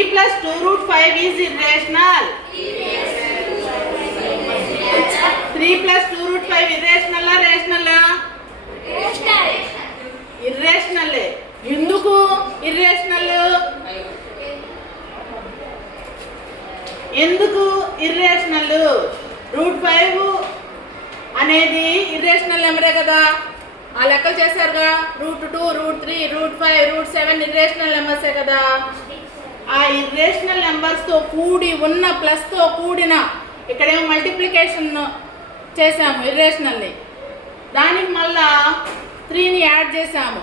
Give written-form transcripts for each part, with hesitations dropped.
3 plus 2 root 5 is irrational. 3 plus 2 root 5 irrational or rational? Irrational. ఎందుకు irrational? ఎందుకు irrational? Root 5 అనేది irrational నెంబరే కదా, ఆ లెక్కలు చేశారుగా. Root 2, root 3, root 5, root 7 irrational నెంబర్సే కదా. ఆ ఇర్రేషనల్ నెంబర్స్తో కూడి ఉన్న ప్లస్తో కూడిన ఇక్కడేమో మల్టిప్లికేషన్ చేసాము ఇర్రేషనల్ని, దానికి మళ్ళా 3ని యాడ్ చేసాము.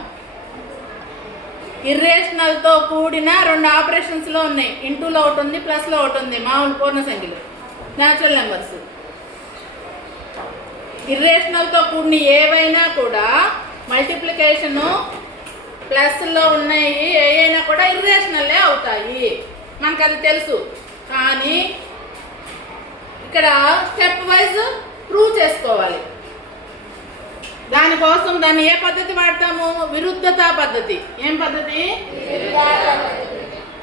ఇర్రేషనల్తో కూడిన 2 ఆపరేషన్స్లో ఉన్నాయి. ఇంటూలో ఒకటి ఉంది, ప్లస్లో ఒకటి ఉంది. మామూలు పూర్ణ సంఖ్యలు, న్యాచురల్ నెంబర్స్. ఇర్రేషనల్తో కూడిన ఏవైనా కూడా మల్టిప్లికేషను ప్లస్లో ఉన్నాయి, ఏవైనా కూడా ఇర్రేషనల్లే అవుతాయి, మనకు అది తెలుసు. కానీ ఇక్కడ స్టెప్ వైజ్ ప్రూవ్ చేసుకోవాలి. దానికోసం దాన్ని ఏ పద్ధతి వాడతాము? విరుద్ధత పద్ధతి. ఏం పద్ధతి?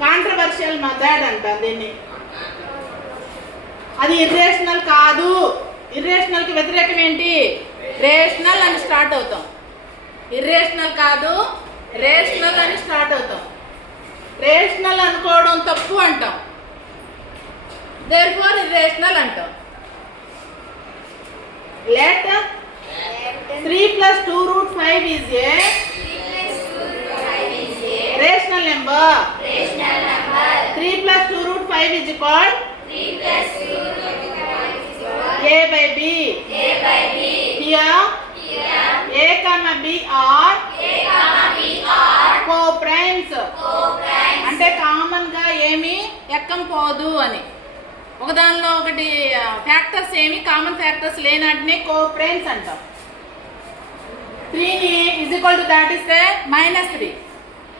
కాంట్రవర్షియల్ మెథడ్ అంటాం దీన్ని. అది ఇర్రేషనల్ కాదు. ఇర్రేషనల్కి వ్యతిరేకం ఏంటి? రేషనల్ అని స్టార్ట్ అవుతాం. ఇర్రేషనల్ కాదు, రేషనల్ అని స్టార్ట్ అవుతాం. రేషనల్ అనుకోవడం తప్పు అంటాం, దేర్ఫోర్ ఇర్రేషనల్ అంటాం. Let 3 plus 2 root 5 is a rational number. 3 plus 2 root 5 is called a by b. Here a comma b are co-primes. అంటే కామన్ గా ఏమి ఎక్కం పోదు అని. ఒకదానిలో ఒకటి ఫ్యాక్టర్స్ ఏమి కామన్ ఫ్యాక్టర్స్ లేనటినే co-primes అంటాం. 3 is equal to that is -3.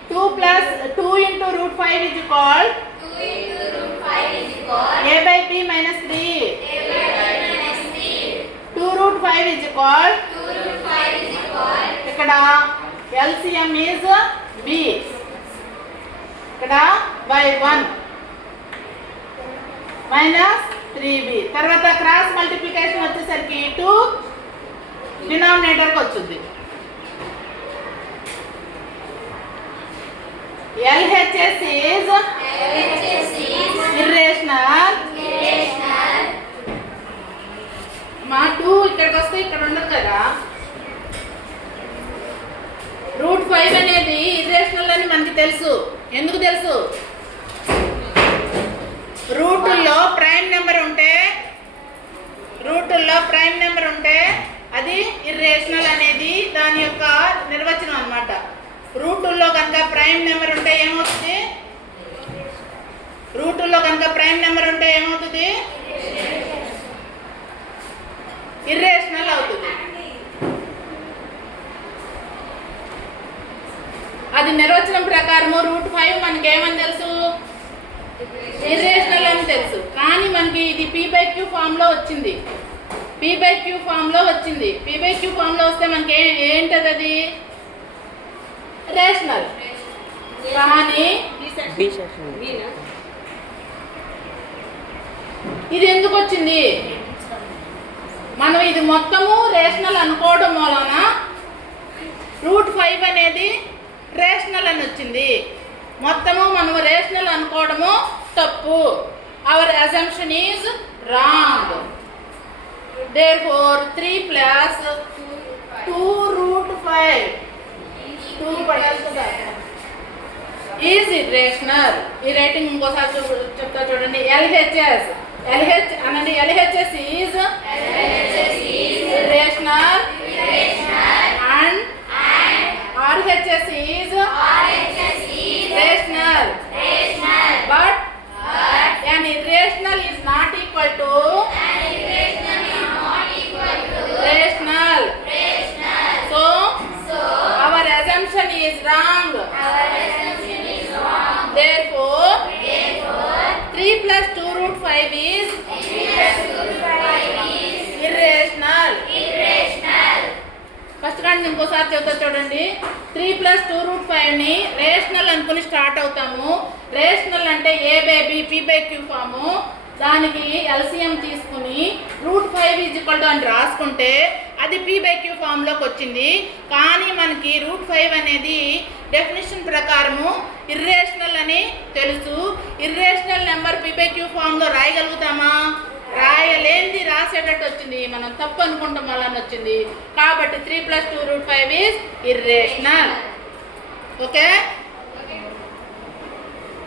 2 plus 2 into root 5 is called a by b minus 3. 2 root 5 is called ఇక్కడ LCM is b, ఇక్కడ by 1 minus 3b. తర్వాత క్రాస్ మల్టిప్లికేషన్ వచ్చేసరికి 2 డినామినేటర్కి వచ్చింది. LHS is irrational. మా 2 ఇక్కడికి వస్తే ఇక్కడ ఉండదు కదా. రూట్ 5 అనేది ఇర్రేషనల్ అని మనకి తెలుసు. ఎందుకు తెలుసు? రూటుల్లో ప్రైమ్ నెంబర్ ఉంటే అది ఇర్రేషనల్ అనేది దాని యొక్క నిర్వచనం అన్నమాట. రూటుల్లో కనుక ప్రైమ్ నెంబర్ ఉంటే ఏమవుతుంది? ఇర్రేషనల్ అవుతుంది. అది నిర్వచనం ప్రకారము రూట్ 5 మనకి ఏమని తెలుసు? ఇర్రేషనల్ అని తెలుసు. కానీ మనకి ఇది p/q ఫామ్లో వచ్చింది. p/q ఫామ్లో వస్తే మనకి ఏంటది? అది రేషనల్. కానీ ఇది ఎందుకు వచ్చింది? మనం ఇది మొత్తము రేషనల్ అనుకోవడం వలన రూట్ 5 అనేది రేషనల్ అని వచ్చింది. మొత్తము మనం రేషనల్ అనుకోవడము తప్పు. Hour assumption is wrong. Therefore 3 plus 2 root 5 2 పడాలి కదా ఈజ్ ఇర్రేషనల్. ఈ రైటింగ్ ఇంకోసారి చెప్తా చూడండి. LHS అనండి. LHS is irrational and RHS is rational. But an irrational is not equal to rational. So our assumption is wrong. Therefore 3 plus 2 root 5 is irrational. First కాండి ఇంకోసారి చెప్తా చూడండి. 3 + 2 √5ని రేషనల్ అనుకుని స్టార్ట్ అవుతాము. రేషనల్ అంటే ఏ బేబీ p/q ఫాము, దానికి LCM తీసుకుని √5 అని రాసుకుంటే అది p/q ఫామ్లోకి వచ్చింది. కానీ మనకి √5 అనేది డెఫినేషన్ ప్రకారము ఇర్రేషనల్ అని తెలుసు. ఇర్రేషనల్ నెంబర్ p/q ఫామ్లో రాయగలుగుతామా? రాయలేంది, రాసేటట్టు వచ్చింది. మనం తప్పు అనుకుంటాం అలాని వచ్చింది. కాబట్టి 3 + 2 √5 ఈజ్ ఇర్రేషనల్. ఓకే.